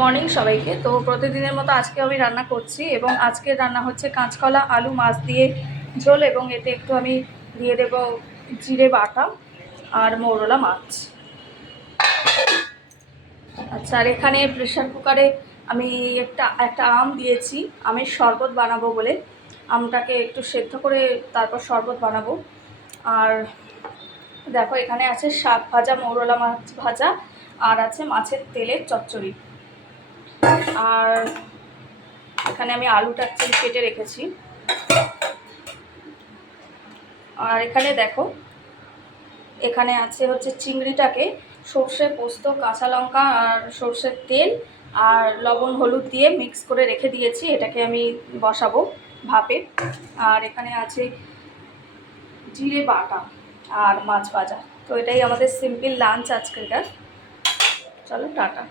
Morning সবাইকে। তো প্রতিদিনের মতো আজকে আমি রান্না করছি এবং আজকের রান্না হচ্ছে কাঁচকলা আলু মাছ দিয়ে ঝোল, এবং এতে একটু আমি দিয়ে দেব জিরে বাটা আর মৌরলা মাছ। আচ্ছা, আর এখানে প্রেশার কুকারে আমি একটা আম দিয়েছি, আমের শরবত বানাবো বলে। আমটাকে একটু সেদ্ধ করে তারপর শরবত বানাবো। আর দেখো, এখানে আছে শাক ভাজা, মৌরলা মাছ ভাজা, আর আছে মাছের তেলের চচ্চড়ি। আর এখানে আমি আলুটা কেটে রেখেছি। আর এখানে দেখো, এখানে আছে হচ্ছে চিংড়িটাকে সর্ষে, পোস্ত, কাঁচা লঙ্কা আর সর্ষের তেল আর লবণ হলুদ দিয়ে মিক্স করে রেখে দিয়েছি। এটাকে আমি বসাবো ভাপে। আর এখানে আছে জিরে বাটা আর মাছ ভাজা। তো এটাই আমাদের সিম্পল লাঞ্চ আজকেরকার। চলো টাটা।